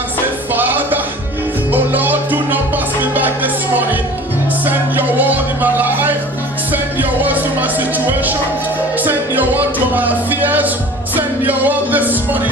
and say, Father, oh Lord, do not pass me back this morning. Send your word in my life. Send your word to my situation. Send your word to my affairs. Send your word this morning.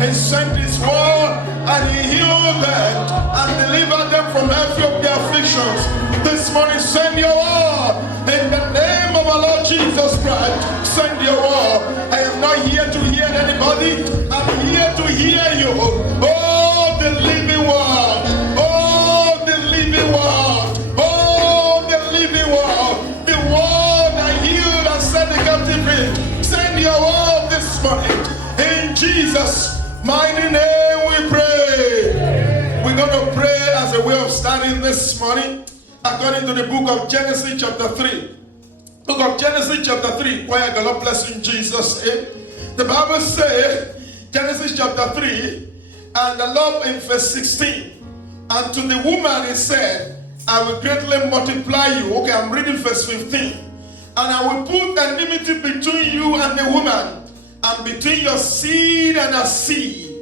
And send his word and he heal them and deliver them from every of their afflictions. This morning, send your word in the name of our Lord Jesus Christ. Send your word. I am not here to hear anybody. I'm here to hear you. Oh, the living word. Oh, the living word. Oh, the living word. The word that healed and set the captive free. Send your word this morning. In Jesus' mighty name we pray. We're going to pray as a way of starting this morning according to the book of Genesis chapter 3. Book of Genesis chapter 3. Why God bless you in Jesus' name. The Bible says, Genesis chapter 3, and the Lord in verse 16. And to the woman he said, I will greatly multiply you. Okay, I'm reading verse 15. And I will put enmity between you and the woman, and between your seed and her seed.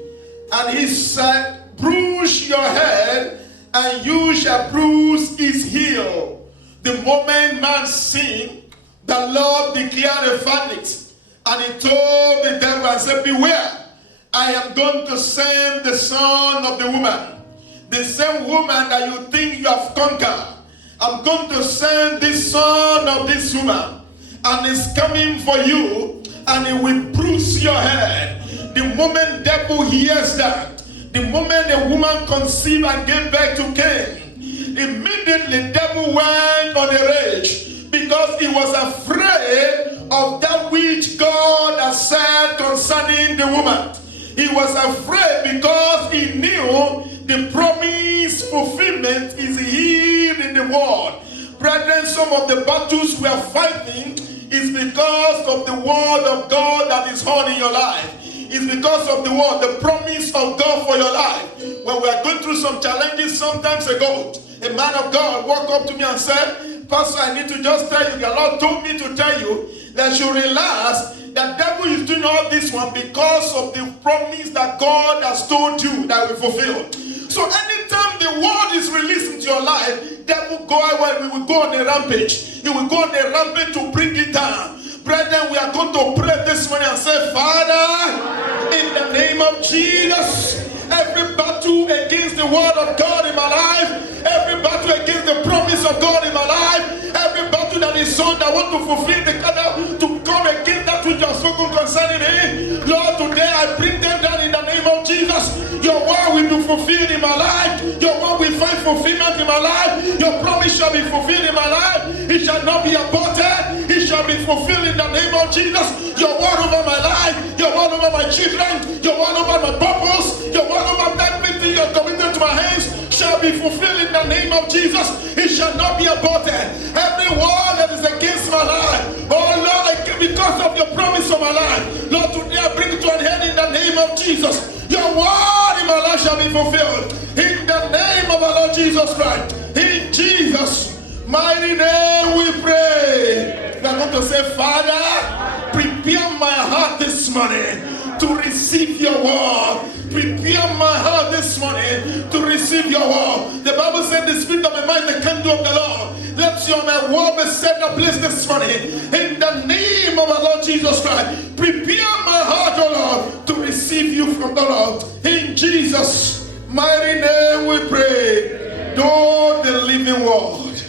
And he said, bruise your head, and you shall bruise his heel. The moment man sinned, the Lord declared a verdict. And he told the devil and said, beware, I am going to send the son of the woman. The same woman that you think you have conquered. I'm going to send this son of this woman. And he's coming for you. And he will bruise your head. The moment devil hears that, the moment a woman conceived and gave birth to Cain, immediately devil went on a rage because he was afraid of that which God has said concerning the woman. He was afraid because he knew the promise fulfillment is hid in the word. Brethren, some of the battles we are fighting is because of the word of God that is on in your life. It's because of the word, the promise of God for your life. When we are going through some challenges some times ago, a man of God walked up to me and said, Pastor, I need to just tell you, the Lord told me to tell you that you realize that devil is doing all this one because of the promise that God has told you that will fulfill. So anytime the word is released into your life, devil we will go on a rampage. He will go on a rampage to bring it down. Brethren, we are going to pray this morning and say, Father, in the name of Jesus, every battle against the word of God in my life, every battle against the promise of God in my life, every battle that is on that want to fulfill the covenant, to come against that which you have spoken concerning me, Lord, today I bring them down in the name of Jesus. Your word will be fulfilled in my life. Your word will find fulfillment in my life. Your promise shall be fulfilled in my life. It shall not be aborted. It shall be fulfilled in the name of Jesus. Your word over my life, your word over my children, your word over my purpose, your word over everything you have committed to my hands shall be fulfilled in the name of Jesus. It shall not be aborted. Every word that is against my life, oh Lord, because of your promise of my life, Lord, today I bring it to an end in the name of Jesus. Your word in my life shall be fulfilled in the name of our Lord Jesus Christ. In Jesus' mighty name we pray. We are going to say, Father, prepare my heart this morning to receive your word. Prepare my heart this morning to receive your word. The Bible said the spirit of the mind is the candle of the Lord. Let your word be set in place this morning. In the name of our Lord Jesus Christ, prepare my heart, O Lord, to receive you from the Lord. In Jesus' mighty name we pray. Though the living word.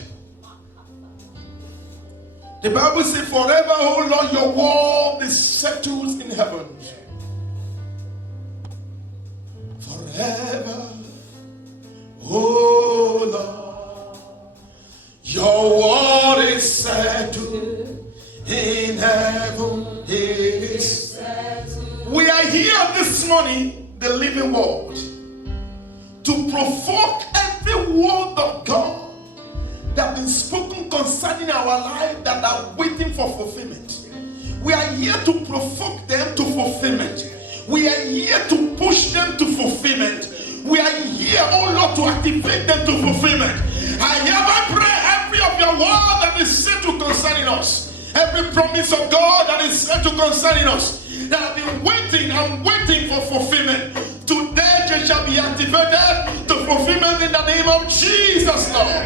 The Bible says, forever, O Lord, your word is settled in heaven. Forever, oh Lord, your word is settled in heaven. It is settled. We are here this morning, the living word, to provoke every word of God that has been spoken concerning our life that are waiting for fulfillment. We are here to provoke them to fulfillment. We are here to push them to fulfillment. We are here, oh Lord, to activate them to fulfillment. I hereby pray every of your word that is said to concerning us, every promise of God that is said to concerning us, that have been waiting and waiting for fulfillment. Today they shall be activated. activated to fulfillment in the name of Jesus, Lord.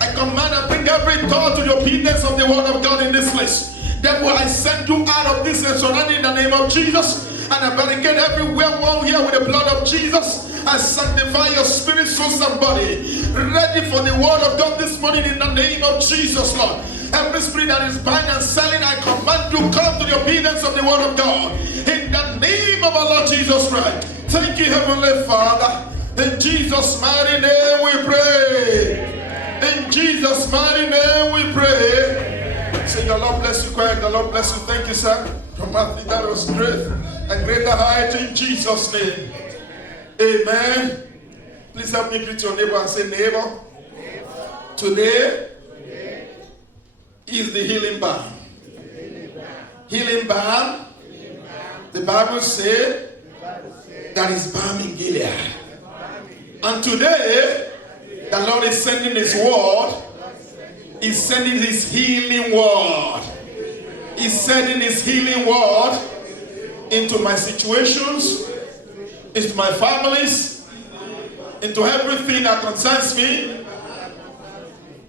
I command and bring every thought to the obedience of the word of God in this place. Therefore, I send you out of this and surround in the name of Jesus. And I barricade everywhere one here with the blood of Jesus. I sanctify your spirit, soul, and body. Ready for the word of God this morning in the name of Jesus, Lord. Every spirit that is buying and selling, I command you come to the obedience of the word of God. In the name of our Lord Jesus Christ. Thank you, Heavenly Father. In Jesus' mighty name we pray. In Jesus' mighty name we pray. Say, the Lord bless you, quiet. The Lord bless you. Thank you, sir. From I think that was great. And greater height in Jesus' name. Amen. Please help me greet your neighbor and say, neighbor, today is the healing balm. Healing balm. The Bible says that is balm in Gilead. And today, the Lord is sending his word. He's sending his healing word. He's sending his healing word into my situations, into my families, into everything that concerns me.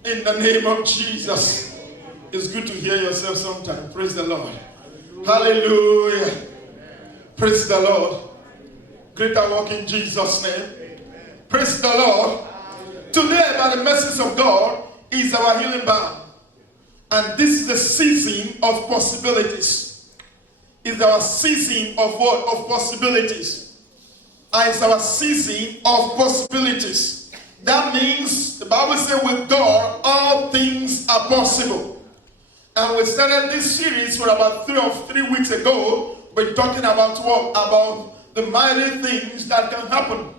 In the name of Jesus. It's good to hear yourself sometimes. Praise the Lord. Hallelujah. Praise the Lord. Greater work in Jesus' name. Praise the Lord. Today, by the mercies of God, is our healing balm. And this is the season of possibilities. It's our season of what? Of possibilities. And it's our season of possibilities. That means, the Bible says with God, all things are possible. And we started this series for about 3 weeks ago. We're talking about what? About the mighty things that can happen.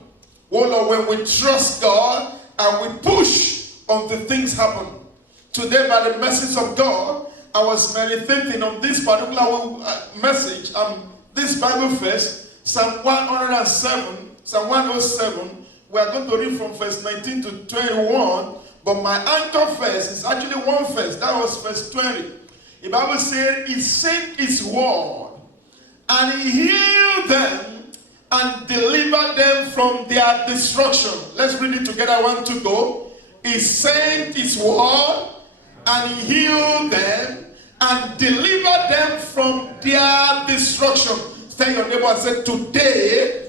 Oh Lord, when we trust God and we push until things happen. Today, by the message of God, I was meditating on this particular message, this Bible verse, Psalm 107, Psalm 107. We are going to read from verse 19 to 21, but my anchor verse is actually one verse. That was verse 20. The Bible says, he sent his word, and he healed them and delivered them from their destruction. Let's read it together. 1, 2, go. He sent his word, and he healed them and delivered them from their destruction. Tell your neighbor and say, today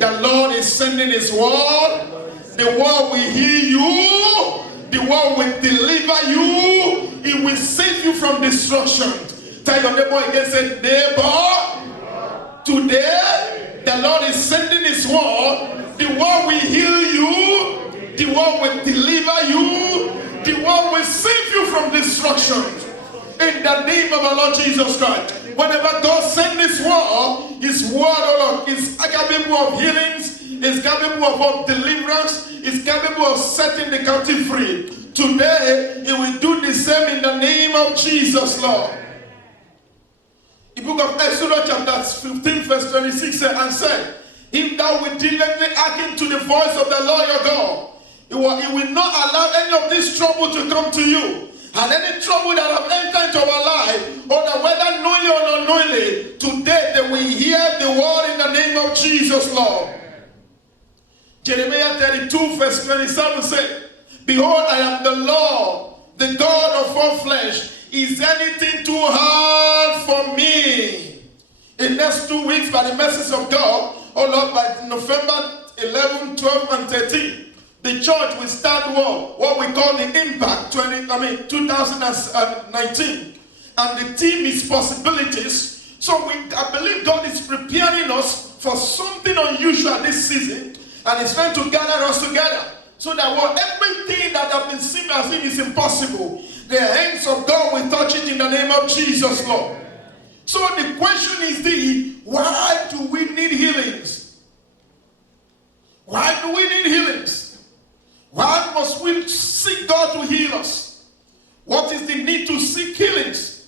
the Lord is sending his word. The word will heal you. The word will deliver you. It will save you from destruction. Tell your neighbor again, say, neighbor, today the Lord is sending his word. The word will heal you. The word will deliver you. The word will save you from destruction. In the name of our Lord Jesus Christ. Whenever God sends his word, oh Lord, is capable of healings, is capable of deliverance, is capable of setting the captive free. Today, it will do the same in the name of Jesus, Lord. The book of Exodus chapter 15 verse 26 said, and said, if thou wilt diligently hearken to the voice of the Lord your God, he will not allow any of this trouble to come to you. And any trouble that have entered into our life, or that whether knowingly or unknowingly, today they will hear the word in the name of Jesus, Lord. Jeremiah 32 verse 27 says, behold, I am the Lord, the God of all flesh. Is anything too hard for me? In next 2 weeks, by the message of God, oh Lord, by November 11, 12, and 13, the church will start what we call the Impact 2019. And the theme is possibilities. So I believe God is preparing us for something unusual this season. And it's trying to gather us together. So that everything that have been seen as if is impossible, the hands of God will touch it in the name of Jesus, Lord. So the question is why do we need healings? Why do we need healings? Why must we seek God to heal us? What is the need to seek healings?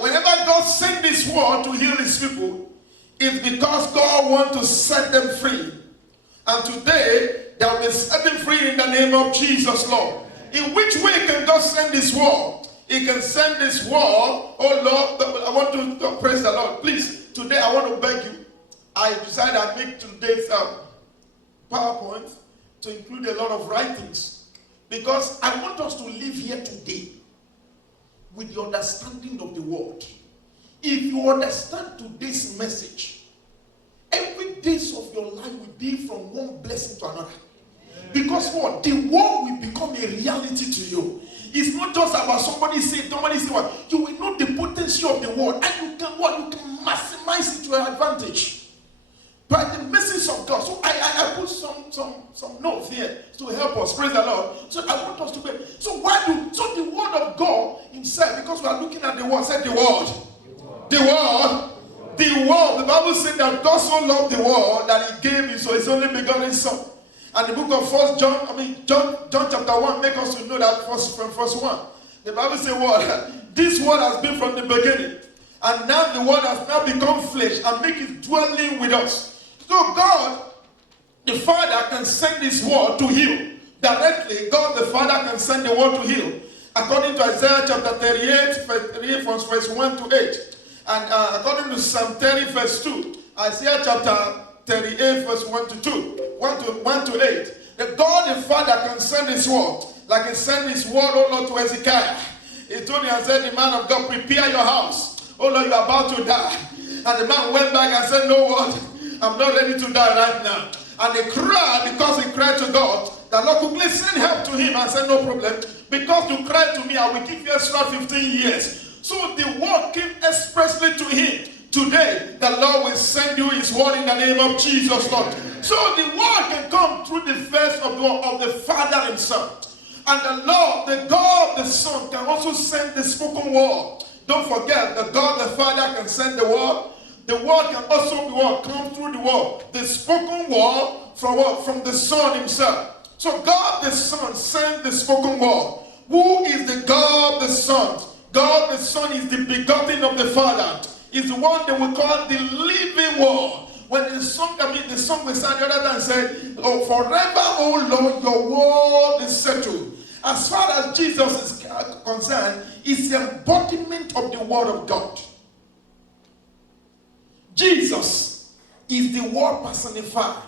Whenever God sends this word to heal his people, it's because God wants to set them free. And today, they will be set them free in the name of Jesus, Lord. In which way can God send this word? He can send this word, oh Lord, I want to praise the Lord. Please, today I want to beg you. I decided I make today's PowerPoint to include a lot of writings, because I want us to live here today with the understanding of the word. If you understand today's message, every days of your life will be from one blessing to another. Because what? The word will become a reality to you. It's not just about somebody say what. You will know the potential of the word, and you can what? You can maximize it to your advantage by the message of God. So I put some notes here to help us. Praise the Lord. So I want us to pray. So the word of God himself, because we are looking at the word, said the word. The word. The word. The Bible said that God so loved the world that he gave his only begotten son. And the book of John chapter 1 makes us to know that from verse 1. The Bible says, what? This word has been from the beginning. And now the word has now become flesh and make it dwelling with us. So God, the Father, can send his word to heal. Directly, God the Father can send the word to heal. According to Isaiah chapter 38, from verse 1 to 8. And according to Psalm 30, verse 2. Isaiah chapter 38, verse 1 to 2. 1 to 8. That God the Father can send his word. Like he sent his word, oh Lord, to Hezekiah. He told him and said, the man of God, prepare your house. Oh Lord, you are about to die. And the man went back and said, no, what? I'm not ready to die right now. And he cried, because he cried to God, that Lord, quickly send help to him. And said, no problem. Because you cried to me, I will give you extra 15 years. So the word came expressly to him. Today, the Lord will send you his word in the name of Jesus, Lord. So the word can come through the face of the Father himself. And the Lord, the God, the Son, can also send the spoken word. Don't forget, the God, the Father, can send the word. The word can also be come through the word. The spoken word from the Son himself. So God, the Son, sent the spoken word. Who is the God, the Son? God, the Son, is the begotten of the Father. Is the one that we call the living word. When the song we sang the other day and said, oh, forever, oh Lord, your word is settled. As far as Jesus is concerned, it's the embodiment of the word of God. Jesus is the word personified.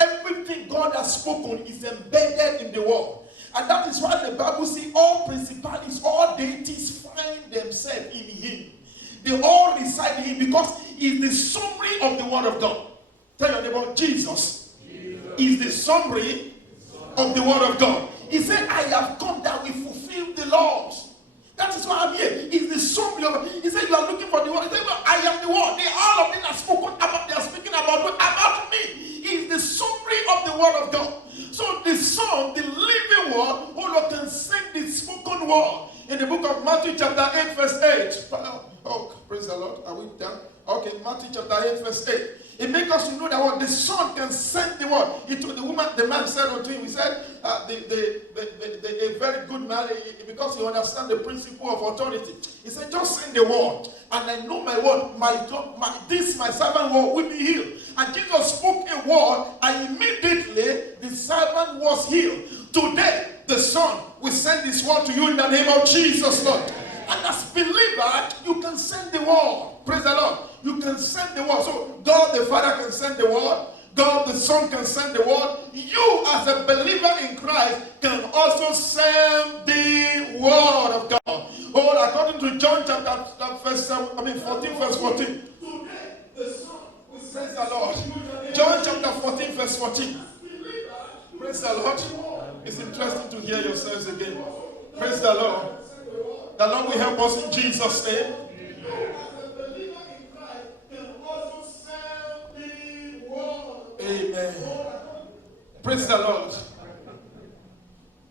Everything God has spoken is embedded in the word. And that is why the Bible says all principalities, all deities find themselves in him. They all reside in him because he's the summary of the word of God. Tell your neighbor, Jesus is the summary of the word of God. He said, I have come that we fulfill the laws. That is why I'm here. He's the summary of it. He said, you are looking for the word. He said, well, I am the word. All of them are spoken about. They are speaking about me. He's the summary of the word of God. So the Son, the living word, who Lord can send the spoken word. In the book of Matthew chapter 8, verse 8. Oh, praise the Lord. Are we done? Okay, Matthew chapter 8, verse 8. It makes us to know that what the Son can send the word. He told the man said unto him, he said, a very good man, because he understands the principle of authority. He said, just send the word, and I know my word, my servant word will be healed. And Jesus spoke a word, and immediately the servant was healed. Today, the Son will send this word to you in the name of Jesus, Lord. And as believer, you can send the word. Praise the Lord. You can send the word. So God the Father can send the word. God the Son can send the word. You as a believer in Christ can also send the word of God. Oh, according to John chapter 14, verse 14. Today the Son will praise the Lord. John chapter 14, verse 14. Praise the Lord. It's interesting to hear yourselves again. Praise the Lord. The Lord will help us in Jesus' name. Amen. Praise the Lord.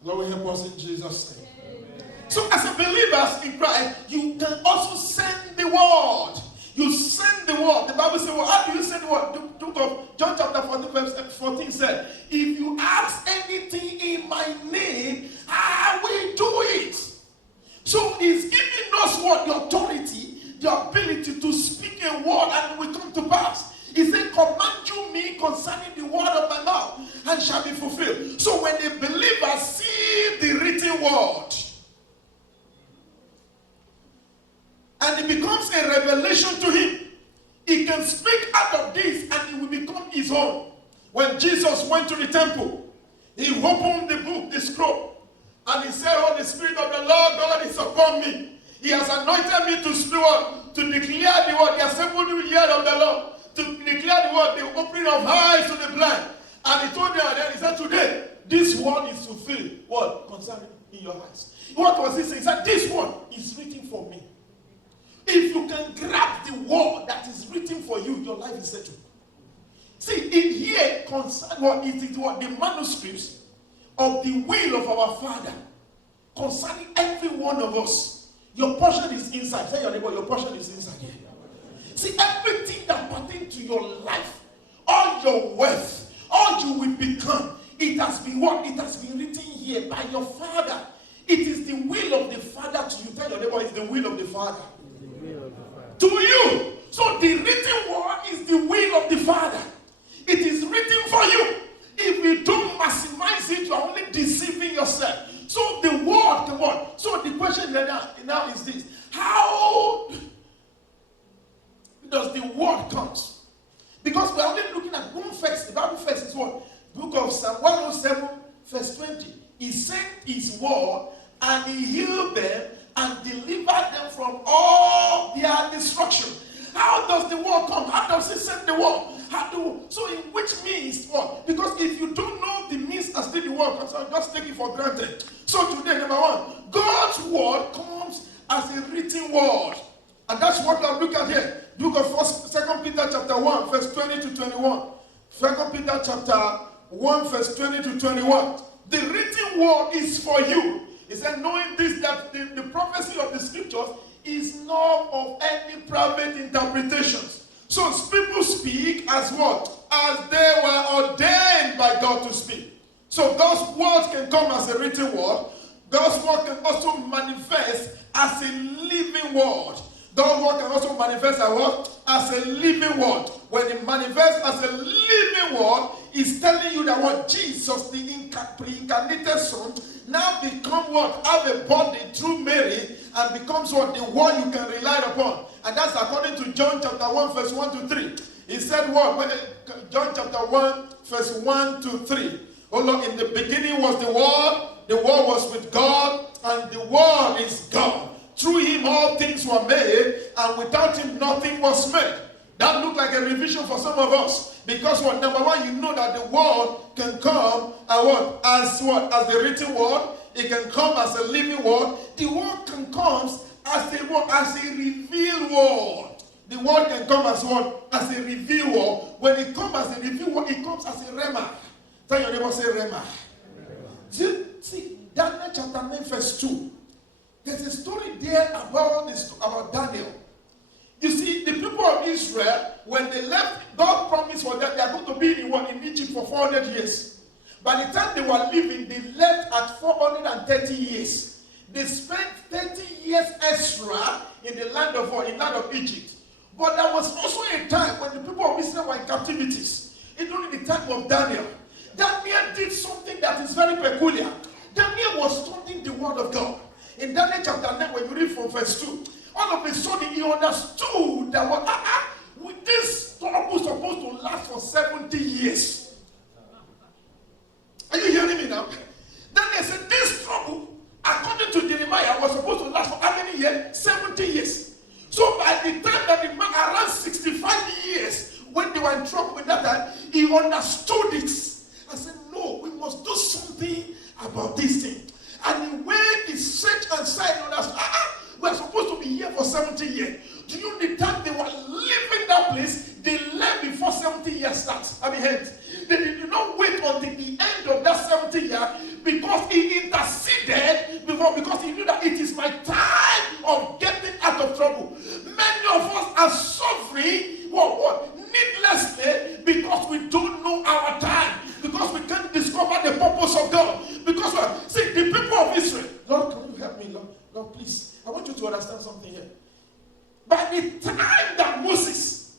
The Lord will help us in Jesus' name. So as a believer in Christ, you can also send the word. You send the word. The Bible says, well, how do you send the word? The book of John chapter 14, verse 14 said, if you ask anything in my name, I will do it. So he's giving us what? The authority, the ability to speak a word and it will come to pass. He said, command you me concerning the word of my mouth and shall be fulfilled. So when a believer sees the written word and it becomes a revelation to him, he can speak out of this and it will become his own. When Jesus went to the temple, he opened the book, the scroll, and he said, "Oh, the Spirit of the Lord God is upon me. He has anointed me to speak, to declare the word, the assembly year of the Lord, to declare the word, the opening of eyes to the blind." And he told them, and then he said, "Today, this word is fulfilled." What? Concerning in your eyes. What was he saying? He said, "This word is written for me." If you can grab the word that is written for you, your life is settled. See, in here, what it is what the manuscripts of the will of our Father concerning every one of us. Your portion is inside. Tell your neighbor, your portion is inside here. See, everything that pertains to your life, all your wealth, all you will become, it has been what? It has been written here by your Father. It is the will of the Father to you. Tell your neighbor, it's the will of the Father. To you. So the written word is the will of the Father. It is written for you. If you don't maximize it, you are only deceiving yourself. So the word, the word. So the question now is this: how does the word come? Because we are only looking at one verse. The Bible verse is what? Book of Psalm 107, verse 20. He sent his word and he healed them and delivered them from all their destruction. How does the word come? How does he send the word? So in which means what? Because if you don't know the means as to the word comes, I'll just take it for granted. So today, number one, God's word comes as a written word. And that's what I'll look at here. Book of 2 Peter chapter 1, verse 20 to 21. 2 Peter chapter 1, verse 20 to 21. The written word is for you. He said, knowing this, that the prophecy of the scriptures is not of any private interpretations. So people speak as what? As they were ordained by God to speak. So God's words can come as a written word. God's word can also manifest as a living word. God's word can also manifest as what? As a living word. When it manifests as a living word, it's telling you that what? Jesus, the pre-incarnated Son, now become what? Have a body through Mary and becomes what? The one you can rely upon. And that's according to John chapter 1, verse 1 to 3. He said what? John chapter 1, verse 1 to 3. Oh Lord, in the beginning was the Word was with God, and the Word is God. Through him all things were made, and without him nothing was made. That looked like a revision for some of us. Because what? Number one, you know that the word can come as the written word. It can come as a living word. The word can come as a word, as a revealed word. The word can come as what? As a revealed word. When it comes as a revealed word, it comes as a rhema. Tell your neighbor, say rhema. See, Daniel chapter 9, verse 2. There's a story there about Daniel. You see, the people of Israel, when they left, God promised for them they are going to be in Egypt for 400 years. By the time they were leaving, they left at 430 years. They spent 30 years extra in the land of Egypt. But there was also a time when the people of Israel were in captivities. During the time of Daniel. Daniel did something that is very peculiar. Daniel was studying the word of God. In Daniel chapter 9, when you read from verse 2, all of a sudden he understood that this trouble was supposed to last for 70 years. Are you hearing me now? Daniel said this trouble, according to Jeremiah, was supposed to last for how many years? 70 years. So by the time that the man, around 65 years, when they were in trouble with that time, he understood it. I said, no, we must do something about this thing. And the way he searched and said, we're supposed to be here for 70 years. Do you know the time they were leaving that place? They left before 70 years starts. They did not wait until the end of that 70 years because he interceded because he knew that it is my time of getting out of trouble. Many of us are suffering needlessly because we don't know our time. Because we can't discover the purpose of God. Because, see, the people of Israel, Lord, can you help me, Lord? Lord, please. I want you to understand something here. By the time that Moses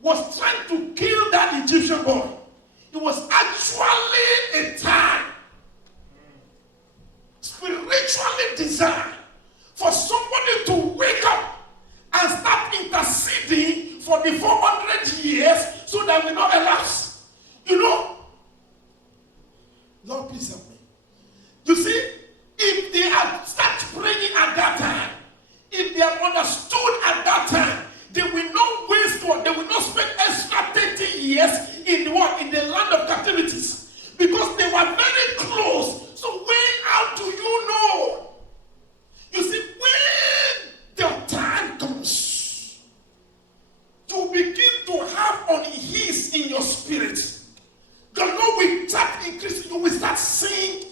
was trying to kill that Egyptian boy, it was actually a time spiritually designed for somebody to wake up and start interceding for the 400 years so that we not elapse. You know, Lord, please help me. You see, if they had started praying at that time, if they had understood at that time, they will not waste what? They will not spend extra 30 years in what? In the land of captivities. Because they were very close. So when, how do you know? You see, when the time comes, you begin to have unease in your spirit. The Lord will start increasing. You will start seeing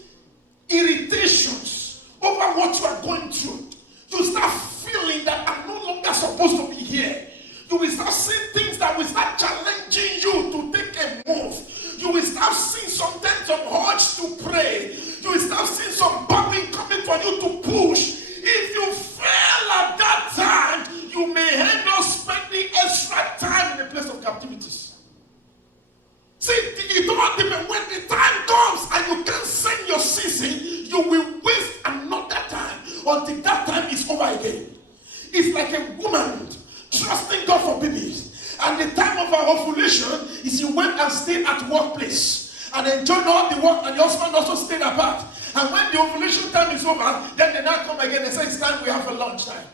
irritations over what you are going through. You start feeling that I'm no longer supposed to be here. You will start seeing things that will start challenging you to take a move. You will start seeing sometimes some urge to pray. You will start seeing some burden coming for you to push. If you fail at that time, you may end up spending extra time in the place of captivities. See, it all depends. When the time comes and you can't send your season, you will waste another time until that time is over again. It's like a woman trusting God for babies. And the time of our ovulation is you went and stayed at workplace and enjoyed all the work, and your husband also stayed apart. And when the ovulation time is over, then they now come again and say it's time we have a lunch time.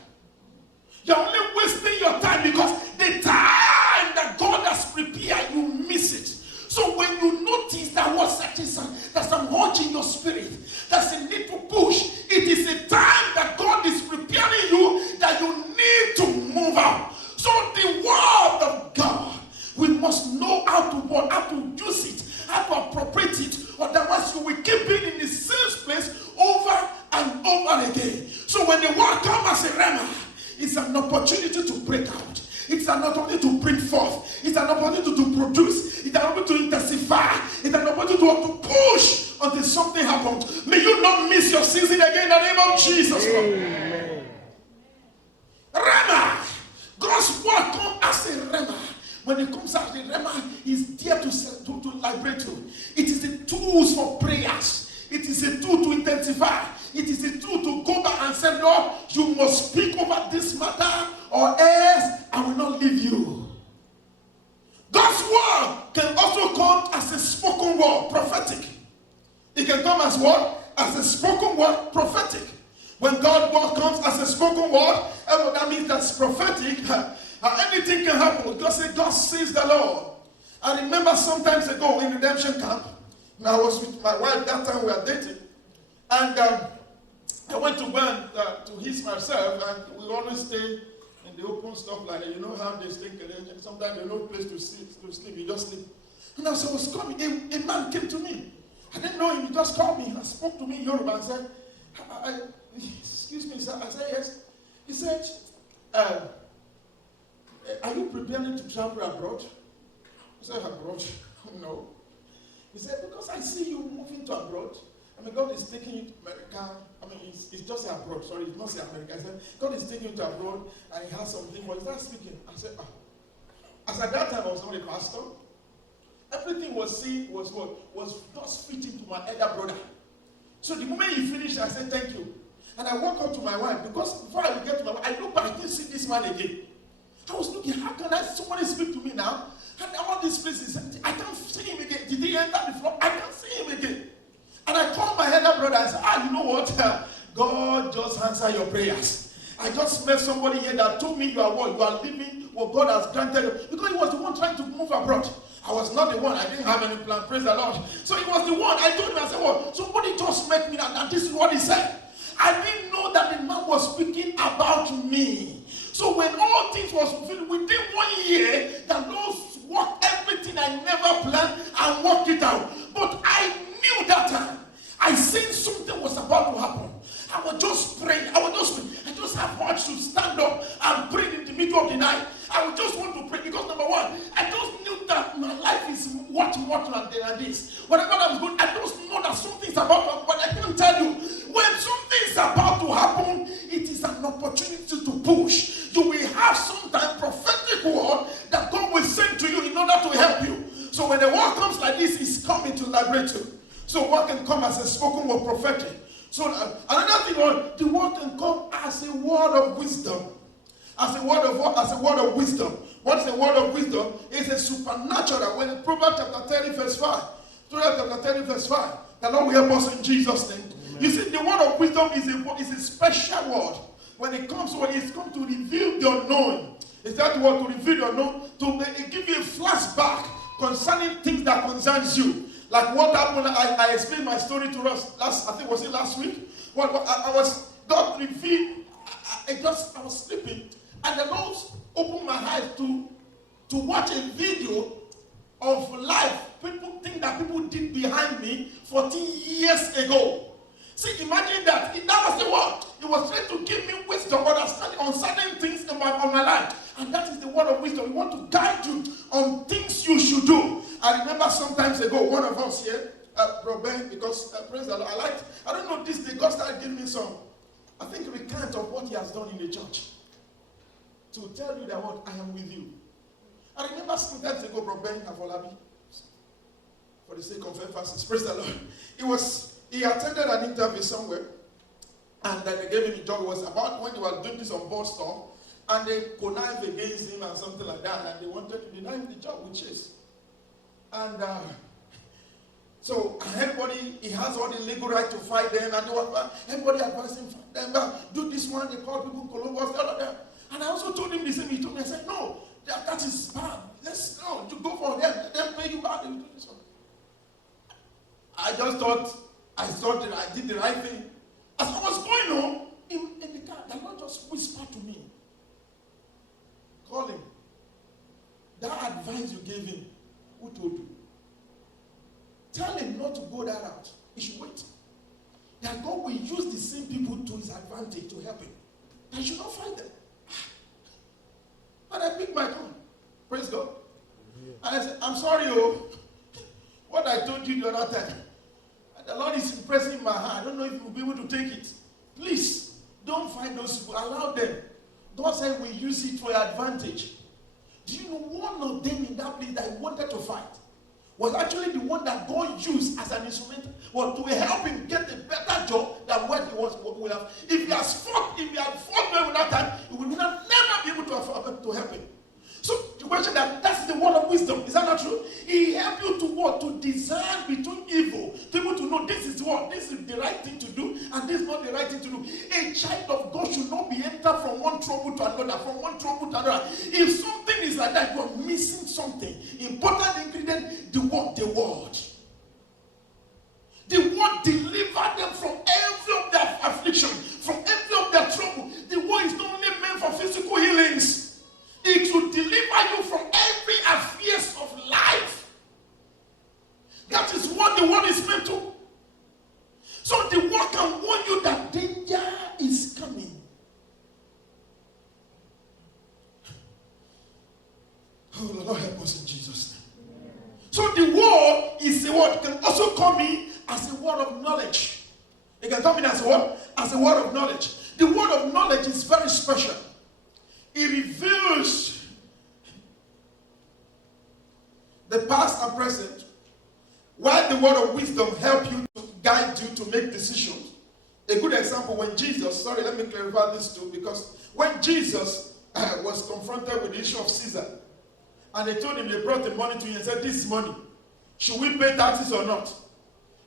You're only wasting your time because the time that God has prepared, you miss it. So when you notice that there's some urge in your spirit, there's a need to push, it is a time that God is preparing you that you need to move out. So the word of God, we must know how to use it, how to appropriate it, otherwise you will keep being in the same place over and over again. So when the word comes as a rhema, it's an opportunity to break out. It's an opportunity to bring forth. It's an opportunity to produce. It's an opportunity to intensify. It's an opportunity to push until something happens. May you not miss your season again in the name of Jesus. Amen. Rhema. God's word comes as a rhema. When it comes as a rhema, it's there to liberate you. It is the tools for prayers. It is a tool to intensify. It is a tool to go back and say, Lord, you must speak over this matter or else I will not leave you. God's word can also come as a spoken word, prophetic. It can come as what? As a spoken word, prophetic. When God's word comes as a spoken word, that means that's prophetic. Anything can happen. God says the Lord. I remember some times ago in redemption camp, I was with my wife, that time we were dating. And I went to go and to his myself, and we always stay in the open stuff like that. You know how they stay, sometimes there's no place to sleep, you just sleep. And as I was coming, a man came to me. I didn't know him, he just called me and spoke to me in Yoruba and said, excuse me, sir. I said, yes. He said, are you preparing to travel abroad? I said, abroad? No. He said, because I see you moving to abroad. I mean, God is taking you to America. I mean, it's just abroad. Sorry, it's not say America. I said, God is taking you to abroad, and he has something. But he's not speaking. I said, As at that time, I was not a pastor. Everything was just fitting to my elder brother. So the moment he finished, I said, thank you. And I walked up to my wife, because before I would get to my wife, I looked back, I didn't see this man again. I was looking, how can somebody speak to me now? And all these places, I can't see him again. Did he enter before? I can't see him again. And I called my elder brother and said, you know what? God just answered your prayers. I just met somebody here that told me you are living what God has granted you. Because he was the one trying to move abroad. I was not the one. I didn't have any plan. Praise the Lord. So he was the one. I told him, I said, somebody just met me and this is what he said. I didn't know that the man was speaking about me. So when all things was fulfilled, within 1 year, the Lord worked everything I never planned and worked it out. But I knew that time. I sensed something was about to happen. I was just praying. I just have much to stand up and pray in the middle of the night. I would just want to pray because number one, I just knew that my life is much more than this. Whatever I'm going, I just know that something's about to happen. But I can tell you, when something is about to happen, it is an opportunity to push. You will have some kind of prophetic word that God will send to you in order to help you. So when the word comes like this, it's coming to liberate you. So what can come as a spoken word prophetic? So another thing, the word can come as a word of wisdom. As a word of what? As a word of wisdom. What is a word of wisdom? It's a supernatural. When in Proverbs chapter 30 verse 5, Proverbs chapter 10 verse 5. The Lord will help us in Jesus' name. Amen. You see, the word of wisdom is a special word. When it comes to reveal the unknown. It's that word to reveal the unknown, to give you a flashback concerning things that concerns you. Like what happened, I explained my story to us last week? God revealed, I was sleeping, and the Lord opened my eyes to watch a video of life, things that people did behind me 14 years ago. See, imagine that. That was the word. It was trying to give me wisdom, understanding on certain things in my life. And that is the word of wisdom. We want to guide you on things you should do. I remember some times ago, one of us here, Bro Ben, because praise the Lord, I don't know, this day God started giving me some, I think, recount of what he has done in the church. To tell you that what I am with you. I remember some times ago, Bro Ben Avolabi, for the sake of emphasis, praise the Lord. He attended an interview somewhere, and then they gave him a job. It was about when they were doing this on bus stop, and they connived against him and something like that, and they wanted to deny him the job with Chase. And so everybody, he has all the legal right to fight them, and everybody advised him, fight them, do this one, they call people Columbus, all of them. And I also told him the same. He told me, I said, no, that is bad. Let's go for them. Let them pay you back. Do this one. I just thought that I did the right thing. As I was going home in the car, the Lord just whispered to me, call him. That advice you gave him, who told you? Tell him not to go that route. He should wait. That God will use the same people to his advantage to help him. I should not fight them. And I picked my phone. Praise God. Yeah. And I said, I'm sorry, what I told you the other time. The Lord is impressing my heart. I don't know if you'll be able to take it. Please, don't find those people. Allow them. God said we use it for your advantage. Do you know one of them in that place that he wanted to fight was actually the one that God used as an instrument to help him get a better job than what he would have. If he had fought well with that time, he would never be able to help him. So the question that's the word of wisdom. Is that not true? He helped you to what? To discern between evil. To be able to know this is what? This is the right thing to do and this is not the right thing to do. A child of God should not be entered from one trouble to another, from one trouble to another. If something is like that, you are missing something. Important ingredient, the word. The word delivered them from every of their affliction, from every of their trouble. The word is not only meant for physical healings. It will deliver you from every affairs of life. That is what the word is meant to. So the word can warn you that danger is coming. Oh, the Lord help us in Jesus' name. So the word is a word, can also come in as a word of knowledge. It can come in as a what? As a word of knowledge. The word of knowledge is very special. It reveals the past and present, while the word of wisdom helps you to guide you to make decisions. A good example, when Jesus, let me clarify this too, because when Jesus was confronted with the issue of Caesar, and they told him, they brought the money to him and said, this is money. Should we pay taxes or not?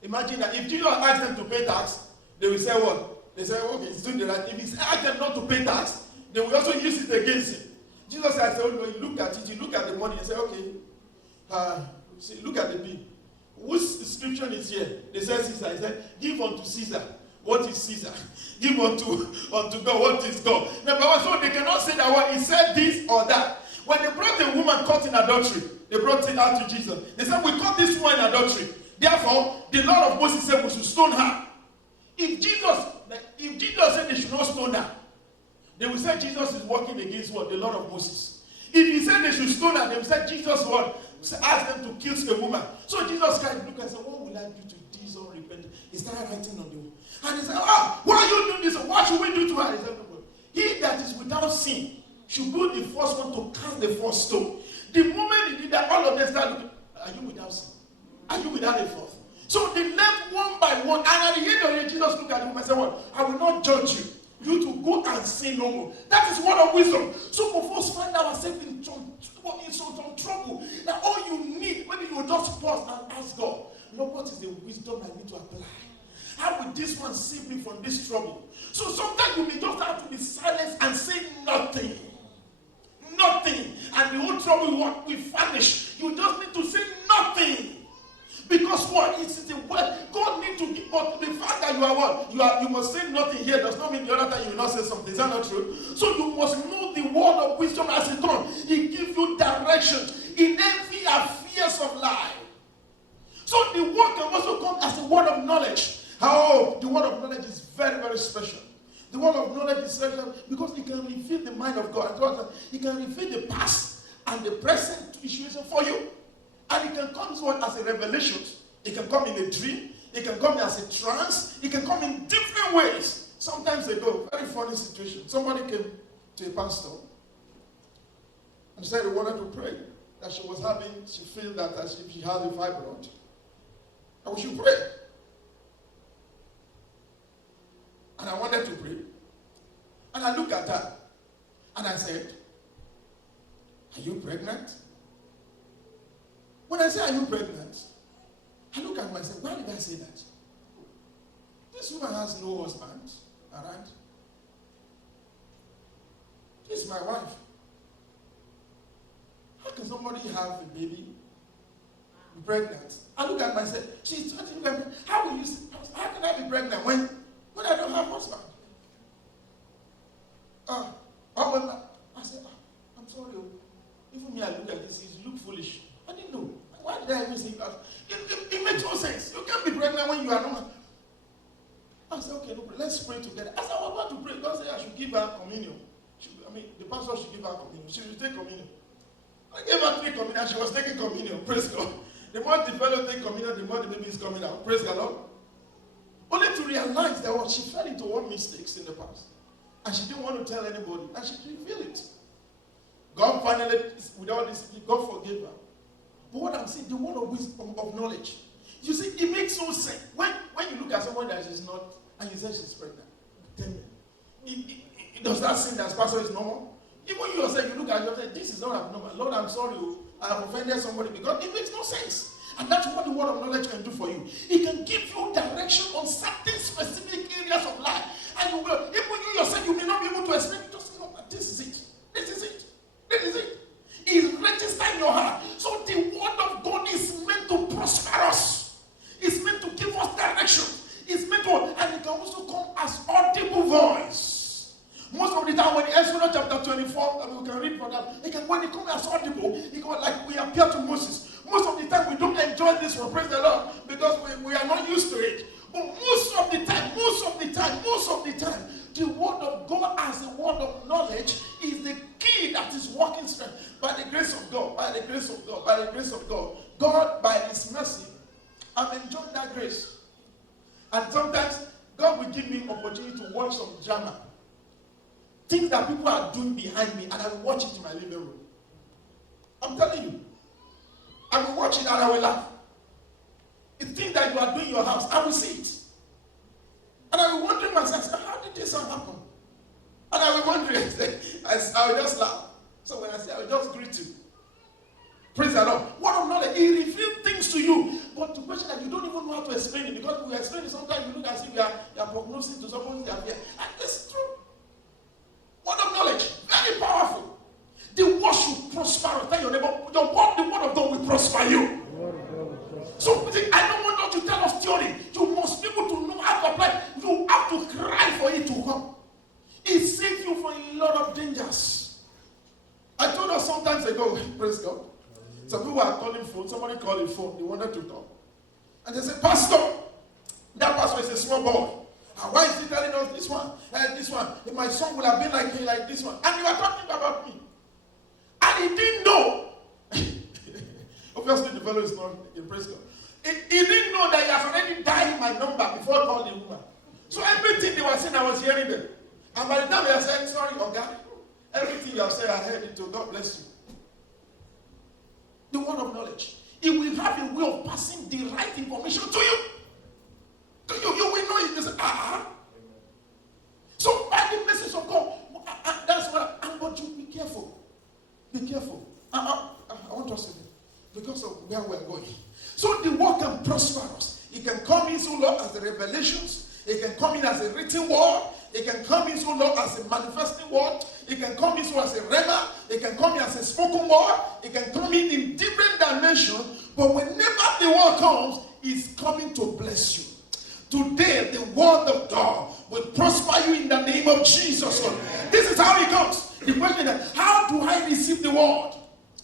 Imagine that if Jesus asked them to pay tax, they will say what? They say, okay, it's doing the right. If he asked them not to pay tax, they will also use it against him. Jesus said, oh, no, you look at it, you look at the money and say, okay, see, look at the bill. Whose description is here? They said Caesar. He said, give unto Caesar. What is Caesar? Give unto God. What is God? Number one, so they cannot say that what he said this or that. When they brought a woman caught in adultery, they brought it out to Jesus. They said, we caught this woman in adultery. Therefore, the law of Moses said we should stone her. If Jesus said they should not stone her, they will say Jesus is working against what? The law of Moses. If he said they should stone her, they will say Jesus what? Ask them to kill a woman. So Jesus Christ looked and said, what will I do to these unrepentant? He started writing on the wall. And he said, why are you doing this? What should we do to her? He said, he that is without sin should be the first one to cast the first stone. The moment he did that, all of them started looking, are you without sin? Are you without a fault? So they left one by one. And at the end of it, Jesus looked at him and said, what? I will not judge you. You to go and sin no more. That is word of wisdom. So for us find ourselves in some trouble. That all you need, maybe you will just pause and ask God, Lord, what is the wisdom I need to apply? How will this one save me from this trouble? So sometimes you may just have to be silent and say nothing. Nothing. And the whole trouble will vanish. You just need to say nothing. Because what? It's the word. God needs to give, but the fact that you are what? You must say nothing here does not mean the other time you will not say something. Is that not true? So you must know the word of wisdom as it comes. It gives you direction in every affairs of life. So the word can also come as a word of knowledge. Oh, the word of knowledge is very, very special. The word of knowledge is special because it can reveal the mind of God. It can reveal the past and the present situation for you. And it can come as a revelation. It can come in a dream. It can come as a trance. It can come in different ways. Sometimes they go, very funny situation. Somebody came to a pastor and said he wanted to pray. That she felt that as if she had a fibroid. And we should pray. And I wanted to pray. And I looked at her. And I said, are you pregnant? When I say, are you pregnant? I look at myself, why did I say that? This woman has no husband around. This is my wife. How can somebody have a baby, be pregnant? I look at myself, she's 20 years old. How can I be pregnant when I don't have a husband? I said, I'm sorry. Even me, I look at this, you look foolish. I didn't know. Why did I even say that? It makes no sense. You can't be pregnant when you are not. I said, okay, no, let's pray together. I said, I want to pray. God said I should give her communion. The pastor should give her communion. She should take communion. I gave her 3 communion. She was taking communion. Praise God. The more the fellow take communion, the more the baby is coming out. Praise the Lord. Only to realize that she fell into one mistakes in the past. And she didn't want to tell anybody. And she didn't feel it. God finally, with all this, God forgave her. But what I'm saying, the word of wisdom, of knowledge. You see, it makes no sense. When you look at someone that is not, and you say she's pregnant, tell me. Does that seem that pastor is normal? Even you yourself, you look at yourself, this is not abnormal. Lord, I'm sorry, I have offended somebody because it makes no sense. And that's what the word of knowledge can do for you. It can give you direction on certain specific areas of life. And you will, even you yourself, you may not be able to explain it. Just say, no, this is it. This is it. This is it. It's registered in your heart. So the word of God is meant to prosper us. It's meant to give us direction. It's meant to, and it can also come as audible voice. Most of the time when Exodus chapter 24, we can read for that, when it comes as audible, it comes like we appear to Moses. Most of the time we don't enjoy this one, praise the Lord, because we are not used to it. But most of the time, the word of God as a word of knowledge is the key that is working strength. By the grace of God, by the grace of God, by the grace of God. God, by His mercy, I'm enjoying that grace. And sometimes God will give me opportunity to watch some drama. Things that people are doing behind me, and I will watch it in my living room. I'm telling you. I will watch it and I will laugh. It's things that you are doing in your house, I will see it. And I will wonder myself, how did this happen? And I will wonder, I will just laugh. So when I say, I will just greet you. Praise the Lord. Word of knowledge, it reveals things to you. But the question that you don't even know how to explain it, because we explain it, sometimes you look as if you are prognosing to someone's affair. And this is true. Word of knowledge, very powerful. The word should prosper. Tell your neighbor, the word of God will prosper you. So I don't want you to tell us theory. You must be able to know how to apply. You have to cry for it to come. It saves you from a lot of dangers. I told us sometimes ago, praise God. Some people are calling phone. Somebody called a phone. They wanted to talk. And they said, Pastor, that pastor is a small boy. And why is he telling us this one? This one. My son would have been like this one. And you are talking about me. And he didn't know. Obviously, the fellow is not in praise God. He didn't know that he has already dialed my number before I called the woman. So everything they were saying, I was hearing them. And by the time they are saying, sorry, Oga, everything you have said, I heard it too. God bless you. The word of knowledge. It will have a way of passing the right information to you. You will know it. You say, So by the message of God, that's what I want you to be careful. Be careful. I want us to be, because of where we're going. So the word can prosper so Lord, as the revelations. It can come in as a written word. It can come in, so Lord, as a manifesting word. It can come in so as a rhema. It can come in as a spoken word. It can come in different dimensions. But whenever the word comes, it's coming to bless you. Today, the word of God will prosper you in the name of Jesus. This is how it comes. The question is, how do I receive the word?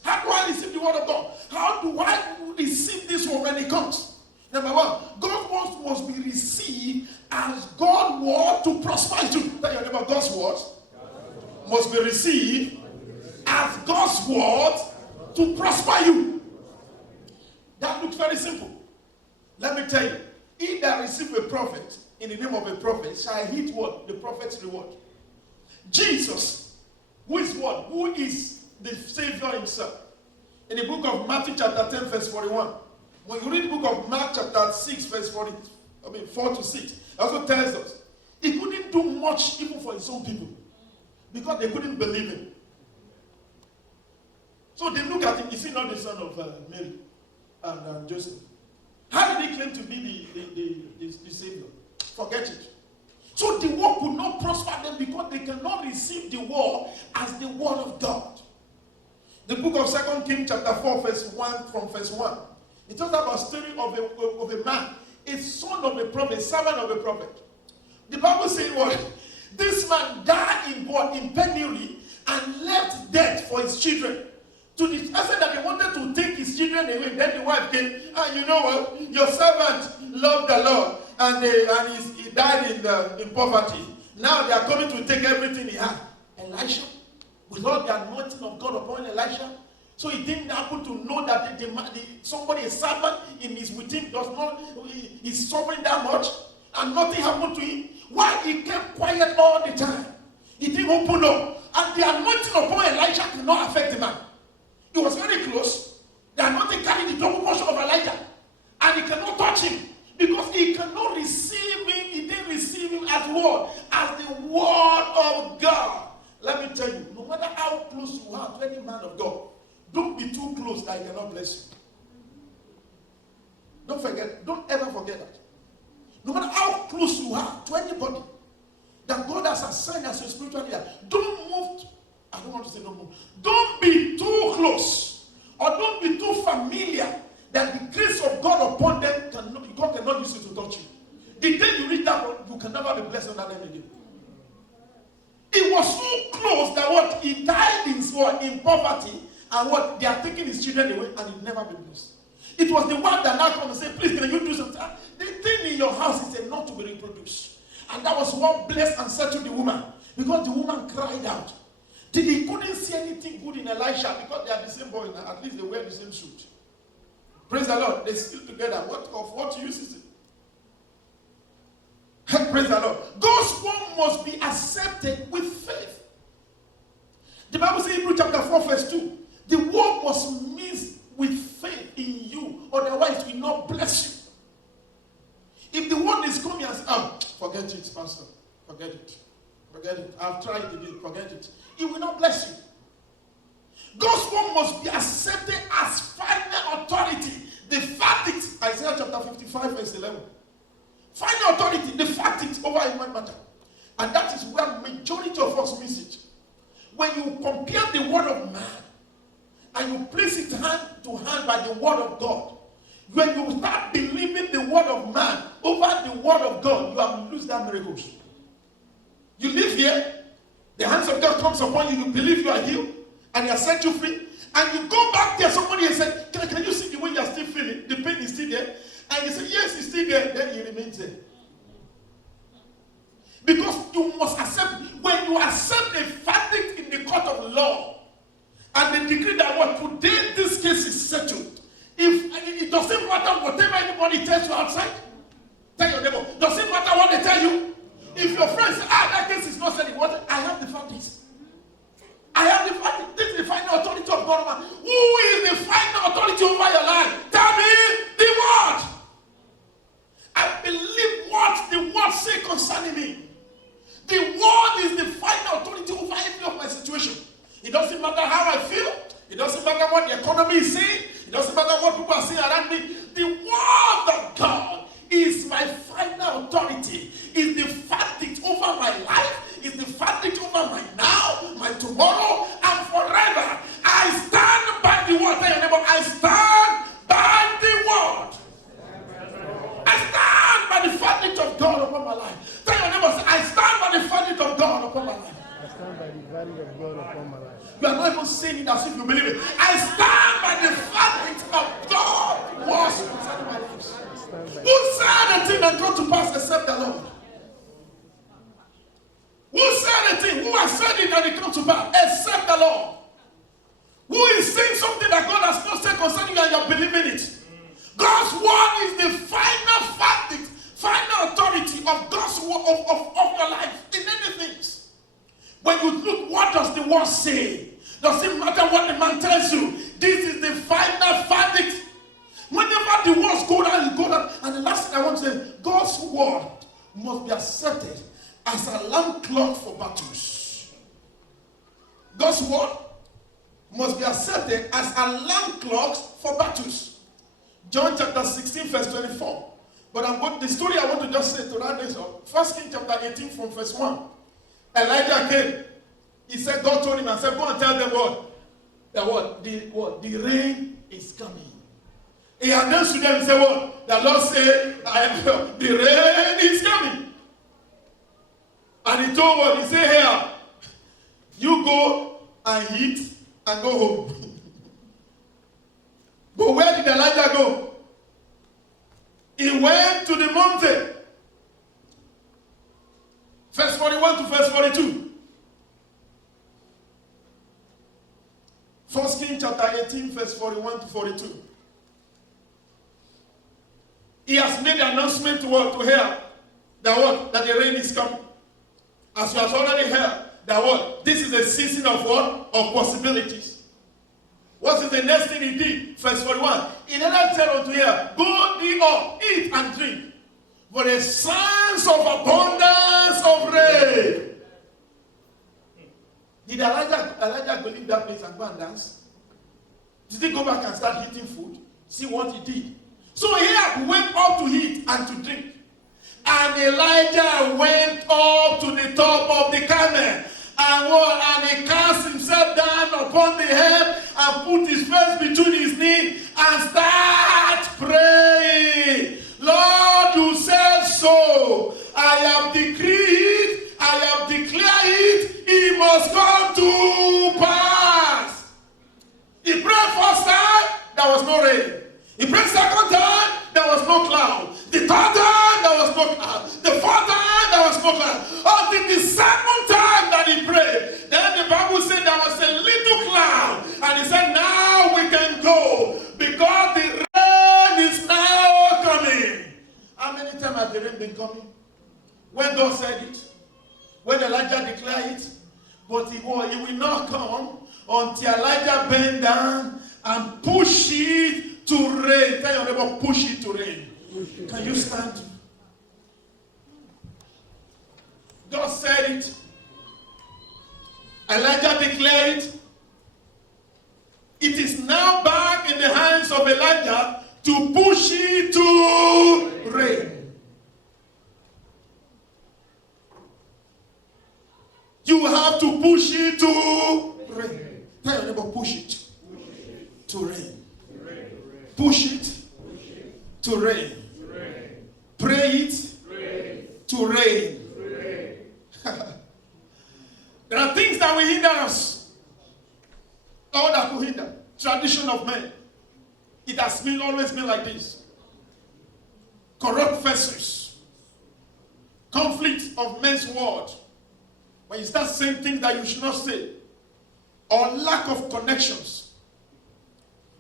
How do I receive the word of God? How do I receive this word when it comes? Number one, God's word must be received as God's word to prosper you. Tell your neighbor, God's word must be received as God's word to prosper you. That looks very simple. Let me tell you, he that receive a prophet in the name of a prophet shall hit what? The prophet's reward. Jesus, who is what? Who is the Savior himself. In the book of Matthew chapter 10 verse 41. When you read the book of Mark chapter 6 verse 4 to 6, it also tells us he couldn't do much even for his own people because they couldn't believe him. So they look at him, is he not the son of Mary and Joseph? How did he claim to be the Savior? Forget it. So the word could not prosper them because they cannot receive the word as the word of God. The book of 2 Kings chapter 4 verse 1 from verse 1. It talks about a story of a man, a son of a prophet, servant of a prophet. The Bible says what? This man died in penury and left debt for his children. To the extent that they wanted to take his children away. Then the wife came, and you know what? Your servant loved the Lord, and he died in poverty. Now they are coming to take everything he had. Elisha, with all the anointing of God upon Elisha, so he didn't happen to know that somebody, a servant with him, is suffering that much, and nothing happened to him. Why? He kept quiet all the time. He didn't open up, and the anointing upon Elisha did not affect the man. He was very close. The anointing carried the double portion of Elijah. And he cannot touch him. Because he cannot receive him. He didn't receive him as what? As the word of God. Let me tell you, no matter how close you are to any man of God, don't be too close that he cannot bless you. Don't ever forget that. No matter how close you are to anybody that God has assigned as your spiritual leader, don't move. I don't want to say no more. Don't be too close or don't be too familiar that the grace of God upon them, God cannot use it to touch you. The day you reach that, you can never be blessed under them again. It was so close that what? He died in poverty, and what? They are taking his children away, and he'll never be blessed. It was the one that now come and say, please, can you do something? The thing in your house is not to be reproduced. And that was what blessed and settled the woman, because the woman cried out. He couldn't see anything good in Elisha because they are the same boy now. At least they wear the same suit. Praise the Lord. They're still together. What use is it? Praise the Lord. God's word must be accepted with faith. The Bible says in Hebrews chapter 4 verse 2. The word must mix with faith in you. Otherwise it will not bless you. If the word is coming as, forget it, pastor. Forget it. Forget it. I've tried it again. Forget it. It will not bless you. God's word must be accepted as final authority. The verdict, Isaiah chapter 55 verse 11. Final authority, the verdict over human matter. And that is where majority of us miss it. When you compare the word of man and you place it hand to hand by the word of God, when you start believing the word of man over the word of God, you have lose that miracles. You live here, the hands of God comes upon you, you believe you are healed, and he has set you free, and you go back there, somebody has said, can you see the way you are still feeling? The pain is still there. And you say, yes, it's still there. Then he remains there. Because you must accept, when you accept a verdict in the court of law, and they decree that what today this case is settled, if it doesn't matter whatever anybody tells you outside, tell your neighbor, doesn't matter what they tell you. If your friend says, that case is not settled, what? I have the verdict. I have the verdict. This is the final authority of God. Who is the final authority over your life? Tell me the word. I believe what the word says concerning me. The word is the final authority over every of my situation. It doesn't matter how I feel. It doesn't matter what the economy is saying. It doesn't matter what people are saying around me. The word of God is my authority, is the verdict over my life, is the verdict over my now, my tomorrow, and forever. I stand by the word. Tell your neighbor, I stand by the word. I stand by the verdict of God upon my life. Tell your neighbor, I stand by the verdict of God upon my life. I stand by the verdict of God upon my life. You are not even saying it as if you believe it. I stand by the verdict of God was concerning my life. Who said a thing that come to pass except the Lord? Who said a thing? Who has said it and it come to pass except the Lord? Who is saying something that God has not said concerning you and you're believing it? God's word is the final verdict, final authority of God's word of your life in anything. When you look, what does the word say? Does it matter what the man tells you? This is the final verdict. Whenever the words go down, you go down. And the last thing I want to say, God's word must be accepted as an alarm clock for battles. God's word must be accepted as alarm clocks for battles. John chapter 16, verse 24. But the story I want to just say to that is 1 Kings chapter 18 from verse 1. Elijah came. He said, God told him and said, go and tell them what? The rain is coming. He announced to them and said, what? The Lord said, the rain is coming. And he told what? He said, here, you go and eat and go home. But where did Elijah go? He went to the mountain. Verse 41 to verse 42. 1 Kings chapter 18, verse 41 to 42. He has made the announcement to hear that the rain is coming. As you have already heard, that this is a season of what? Of possibilities. What is the next thing he did? Verse 41. He never said unto her, go ye up, eat and drink. For the signs of abundance of rain. Did Elijah go leave that place and go and dance? Did he go back and start eating food? See what he did. So he went up to eat and to drink. And Elijah went up to the top of the Carmel. And he cast himself down upon the head and put his face between his knees and start praying. Lord, you said so. I have decreed it. I have declared it. It must come to pass. He prayed first time, there was no rain. He prayed second time, there was no cloud. The third time, there was no cloud. The fourth time, there was no cloud. Until the second time that he prayed, then the Bible said there was a little cloud. And he said, now we can go because the rain is now coming. How many times has the rain been coming? When God said it, when Elijah declared it, but it will not come until Elijah bent down and push it to rain. Tell your neighbor, push it to rain. Can you stand? God said it. Elijah declared it. It is now back in the hands of Elijah to push it to rain. You have to push it to rain. Tell your neighbor, push it to rain. Push it to rain. Pray it to rain. There are things that will hinder us. All that will hinder. Tradition of men. It has always been like this. Corrupt vessels. Conflict of men's word. When you start saying things that you should not say. Or lack of connections.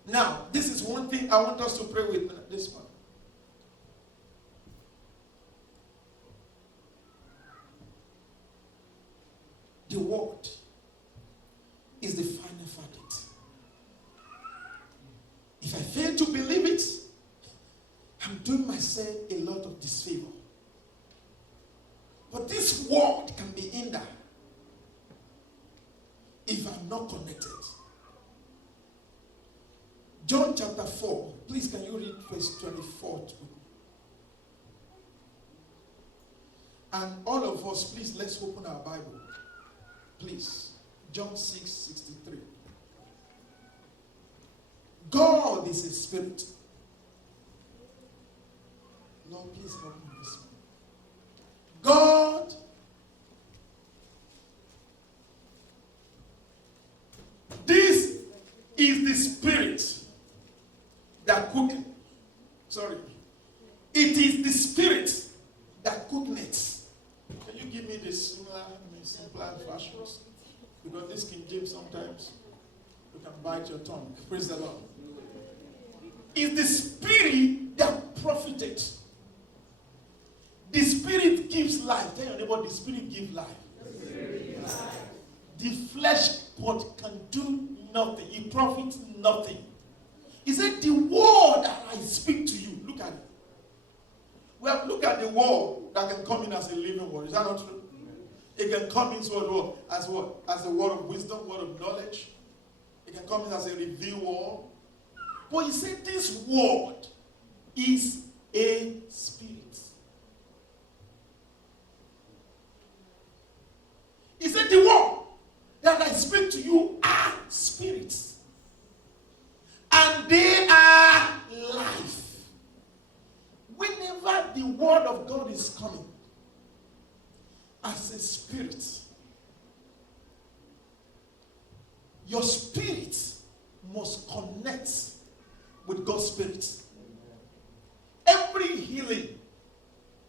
Now, this is one thing I want us to pray with this one. The word is the final verdict. If I fail to believe it, I'm doing myself a lot of disfavor. But this word can be hindered if I'm not connected. John chapter 4. Please, can you read verse 24? And all of us, please, let's open our Bible. Please. John 6:63. God is a spirit. Lord, please help me this morning. God this is the spirit that cooketh. Sorry. It is the spirit that cooketh. Can you give me the simpler versions? Because this King James sometimes you can bite your tongue. Praise the Lord. It's the spirit that profited. The spirit gives life. Tell your neighbor, the spirit gives life. The flesh pot can do nothing. It profits nothing. He said, the word that I speak to you. Look at it. Well, look at the word that can come in as a living word. Is that not true? It can come in as what? As a word of wisdom, word of knowledge. It can come in as a revealed word. But he said this word is a spirit. He said the word that I speak to you are spirits. And they are life. Whenever the word of God is coming as a spirit, your spirit must connect with God's spirit. Every healing,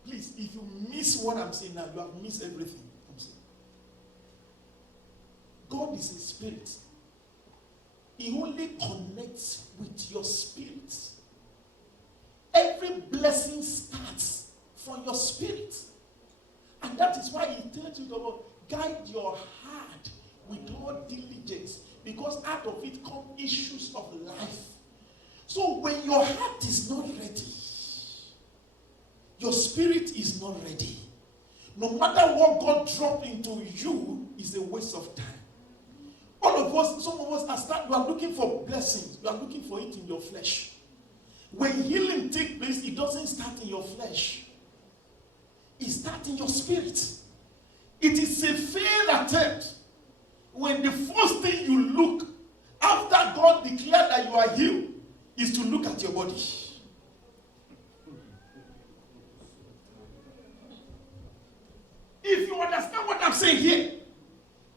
please, if you miss what I'm saying now, you have missed everything I'm saying. God is a spirit. He only connects with your spirit. Every blessing starts from your spirit. And that is why he tells you to guide your heart with all diligence, because out of it come issues of life. So when your heart is not ready, your spirit is not ready. No matter what God dropped into you is a waste of time. All of us, some of us we are looking for blessings. We are looking for it in your flesh. When healing takes place, it doesn't start in your flesh. It starts in your spirit. It is a failed attempt when the first thing you look after God declared that you are healed is to look at your body. If you understand what I'm saying here,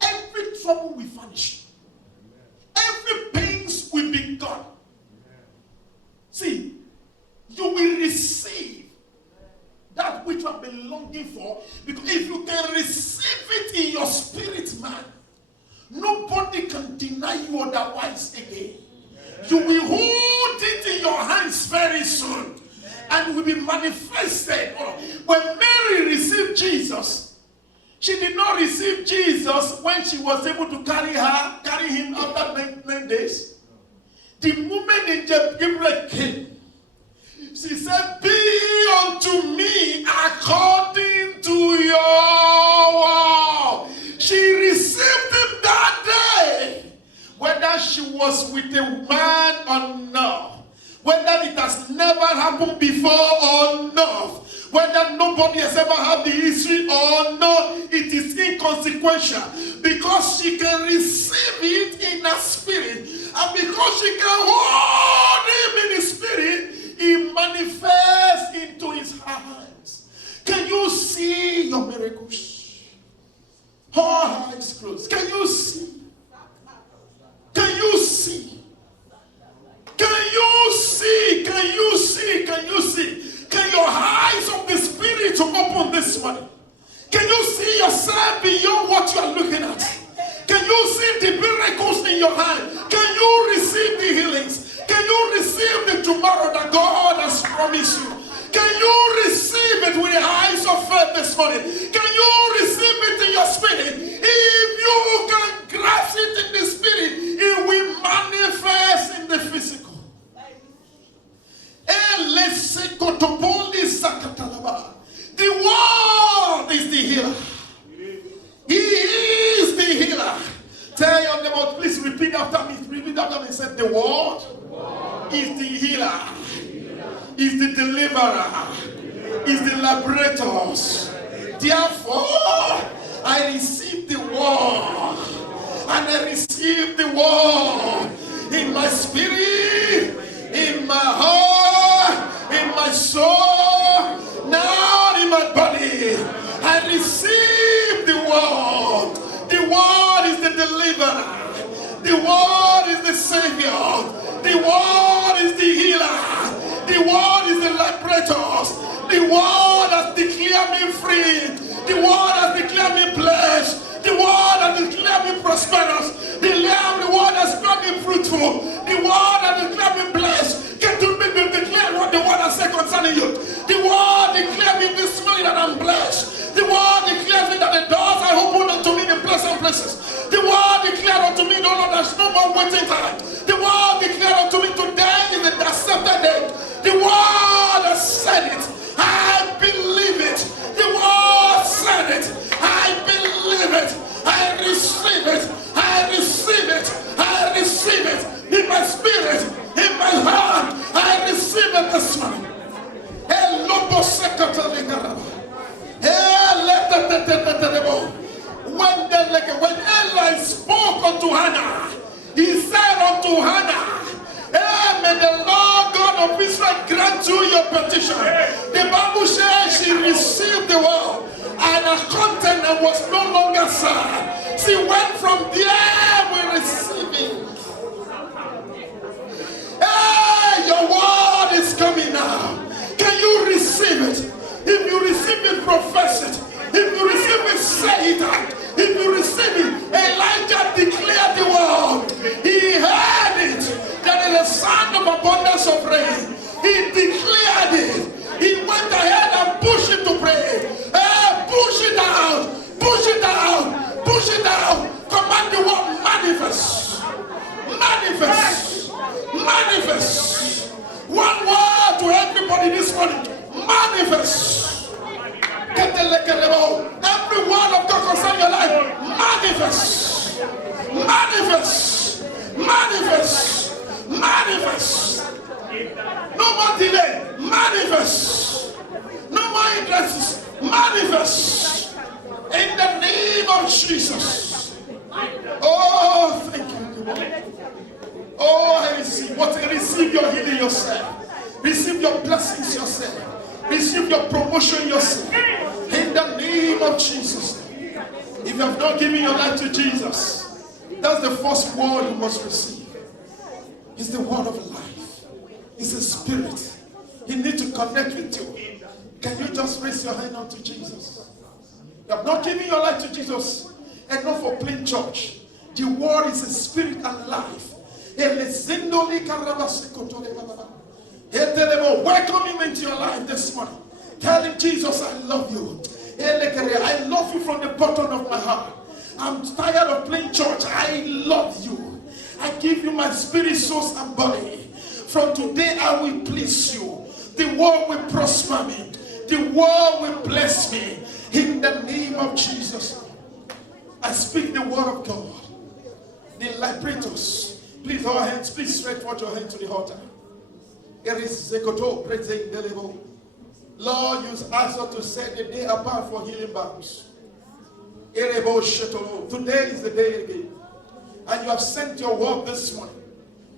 every trouble will vanish. Every pains will be gone. See, you will receive that which you have been longing for, because if you can receive it in your spirit, man, nobody can deny you otherwise again. You will hold it in your hands very soon, and it will be manifested. When Mary received Jesus, she did not receive Jesus when she was able to carry him after 9 days. The moment Angel Gabriel came, she said, "Be unto me according to your word." She received him that day, whether she was with a man or not, whether it has never happened before or not, whether nobody has ever had the history or not, it is inconsequential, because she can receive it in her spirit, and because she can hold him in his spirit, he manifests into his hands. Can you see your miracles? All eyes closed. Can you see? Can you see? Can you see? Can you see? Can you see? Can your eyes of the spirit open this morning? Can you see yourself beyond what you are looking at? Can you see the miracles in your hand? Can you receive the healings? Can you receive the tomorrow that God has promised you? Can you receive it with the eyes of faith this morning? Can you receive it in your spirit? If you can grasp it in the spirit, it will manifest in the physical. The word is the healer. He is the healer. Tell your neighbor, please repeat after me. Repeat after me. Say, the word is the healer, is the deliverer, is the liberator, Therefore, I receive the word. And I receive the word in my spirit, in my heart, in my soul, now in my body. I receive the word. The word is the deliverer. The word is the savior. The word is the healer. The word is the liberator. The word has declared me free. The word has declared me blessed. The word has declared me prosperous. The word has declared me fruitful. The word has declared me blessed. Get to me to declare what the word has said concerning you. The word declared me this morning that I'm blessed. The word declares me that the doors are opened unto me in pleasant places. The word declared unto me, no Lord, there's no more waiting time. The word declared unto me today is the accepted day. The word has said it. I believe it. The word said it. I believe it. I receive it. I receive it. I receive it. In my spirit, in my heart, I receive it this morning. When Eli spoke unto Hannah, he said unto Hannah, may the Lord God of Israel grant you your petition. The Bible says she received the word, and her content was no longer sad. She went from there with receiving. Hey, your word is coming now. Can you receive it? If you receive it, profess it. If you receive it, say it out. If you receive it, Elijah declared the word. He heard it. There is a sound of abundance of rain. He declared it. He went ahead and pushed it to pray. Push it out. Push it out. Push it out. Command the word manifest. Manifest. Manifest. One word to everybody this morning. Manifest. Every word of God concerning your life. Manifest. Manifest. Manifest. Manifest. No more delay. Manifest. No more hindrances. Manifest. In the name of Jesus. Oh, thank you. Oh, I receive. Receive your healing yourself. Receive your blessings yourself. Receive your promotion yourself. In the name of Jesus. If you have not given your life to Jesus, that's the first word you must receive. It's the word of life. It's a spirit. He needs to connect with you. Can you just raise your hand unto Jesus? You have not given your life to Jesus, and not for plain church. The word is a spirit and life. Welcome him into your life this morning. Tell him, Jesus, I love you. I love you from the bottom of my heart. I'm tired of playing church. I love you. I give you my spirit, soul, and body. From today I will please you. The word will prosper me. The word will bless me. In the name of Jesus, I speak the word of God. The liberators, please, our hands, please stretch forth your hand to the altar. Lord, you asked us to set the day apart for healing balms. Today is the day again. And you have sent your word this morning.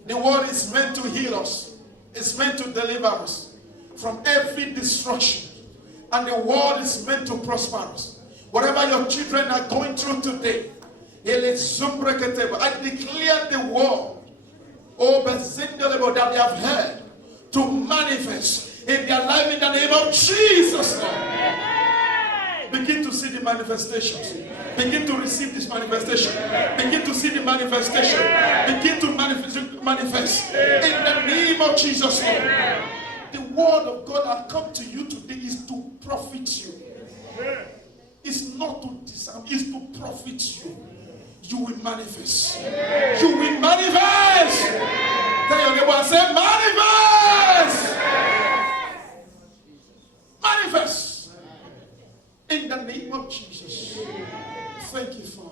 The word is meant to heal us. It's meant to deliver us from every destruction. And the word is meant to prosper us. Whatever your children are going through today, I declare the word that they have heard to manifest in their life in the name of Jesus. Begin to see the manifestations. Begin to receive this manifestation. Begin to see the manifestation. Begin to manifest in the name of Jesus. The word of God that come to you today is to profit you. It's not to disarm, it's to profit you. You will manifest. You will manifest. Tell your neighbor, say manifest. Manifest. In the name of Jesus. Thank you, Father.